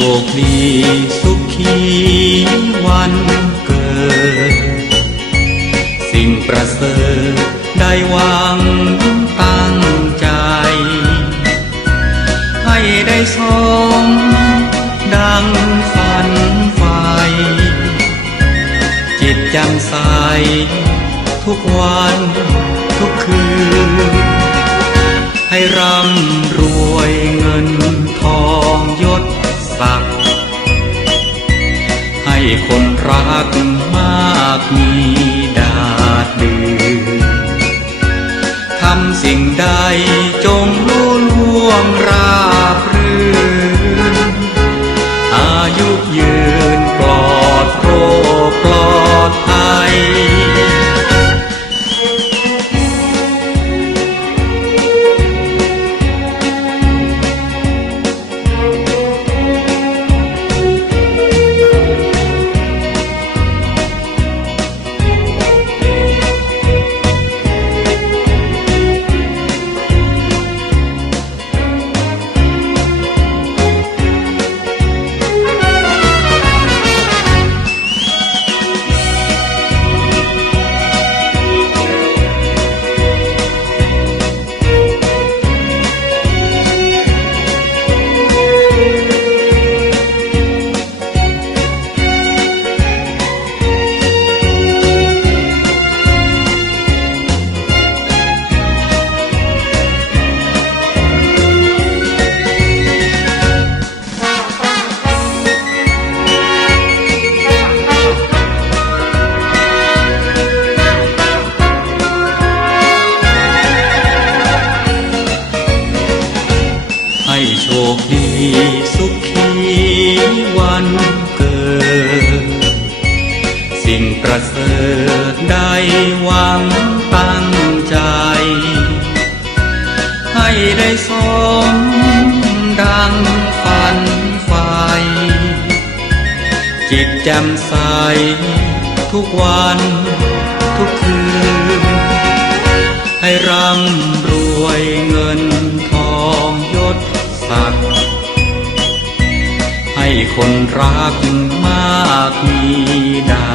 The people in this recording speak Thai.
คดีสุขีวันเกิด สิ่งประเสริฐได้วังตั้งใจ ให้ได้สมดังฝันไฟจิตจำใสทุกวันทุกคืน ให้ร่ำรวยเงิน ศัก ให้คนรักมากมีดาดดืนทำสิ่งใดจงรู้ล่วงรา สิ่งประเสริฐได้หวังตั้งใจ ให้ได้สมดังฝันไฟจิตแจ่มใสทุกวันทุกคืน ให้ร่ำรวยเงินทองยศศักดิ์ให้คนรักมากมีดา